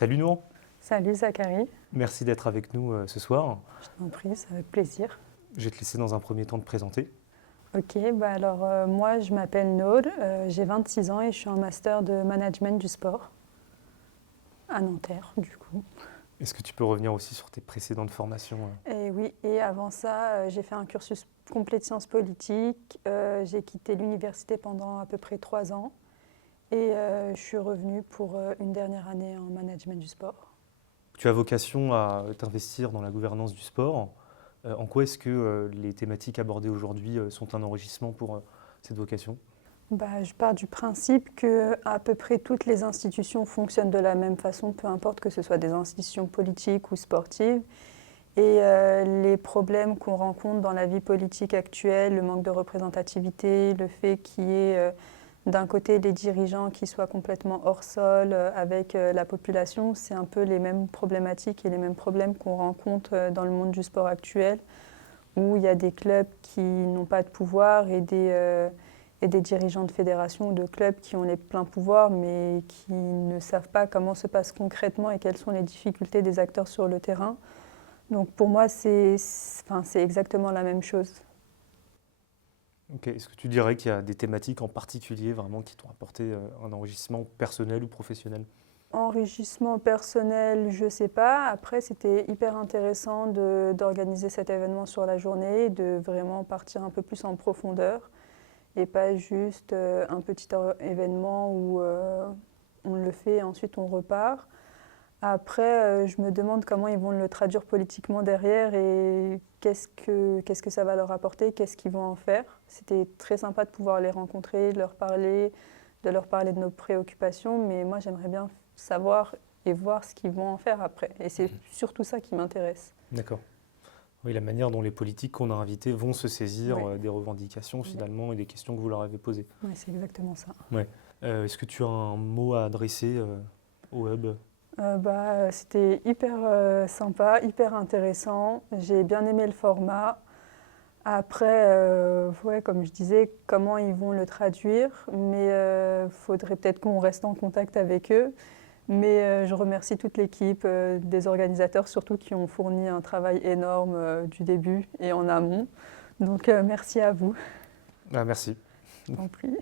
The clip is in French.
Salut Nour, Salut Zachary, merci d'être avec nous ce soir. je t'en prie, c'est avec plaisir. Je vais te laisser dans un premier temps te présenter. Ok, moi je m'appelle Nour, j'ai 26 ans et je suis en master de management du sport à Nanterre du coup. Est-ce que tu peux revenir aussi sur tes précédentes formations? Et oui, et avant ça j'ai fait un cursus complet de sciences politiques, j'ai quitté l'université pendant à peu près 3 ans et je suis revenue pour une dernière année en management du sport. Tu as vocation à t'investir dans la gouvernance du sport. En quoi est-ce que les thématiques abordées aujourd'hui sont un enrichissement pour cette vocation? Je pars du principe que à peu près toutes les institutions fonctionnent de la même façon, peu importe que ce soit des institutions politiques ou sportives. Et les problèmes qu'on rencontre dans la vie politique actuelle, le manque de représentativité, le fait qu'il y ait d'un côté les dirigeants qui soient complètement hors sol avec la population, c'est un peu les mêmes problématiques et les mêmes problèmes qu'on rencontre dans le monde du sport actuel, où il y a des clubs qui n'ont pas de pouvoir et des dirigeants de fédérations ou de clubs qui ont les pleins pouvoirs mais qui ne savent pas comment se passe concrètement et quelles sont les difficultés des acteurs sur le terrain. Donc pour moi, c'est exactement la même chose. Ok. Est-ce que tu dirais qu'il y a des thématiques en particulier vraiment qui t'ont apporté un enrichissement personnel ou professionnel? Enrichissement personnel, je ne sais pas. Après, c'était hyper intéressant d'organiser cet événement sur la journée, de vraiment partir un peu plus en profondeur et pas juste un petit événement où on le fait et ensuite on repart. Après, je me demande comment ils vont le traduire politiquement derrière et qu'est-ce que ça va leur apporter, qu'est-ce qu'ils vont en faire. C'était très sympa de pouvoir les rencontrer, de leur parler de nos préoccupations, mais moi j'aimerais bien savoir et voir ce qu'ils vont en faire après. Et c'est surtout ça qui m'intéresse. D'accord. Oui, la manière dont les politiques qu'on a invités vont se saisir Ouais. des revendications finalement et des questions que vous leur avez posées. Ouais, c'est exactement ça. Ouais. Est-ce que tu as un mot à adresser au hub? C'était hyper sympa, hyper intéressant. J'ai bien aimé le format. Après, ouais, comme je disais, comment ils vont le traduire, mais il faudrait peut-être qu'on reste en contact avec eux. Mais je remercie toute l'équipe des organisateurs, surtout qui ont fourni un travail énorme du début et en amont. Donc merci à vous. Ah, merci. Je t'en prie.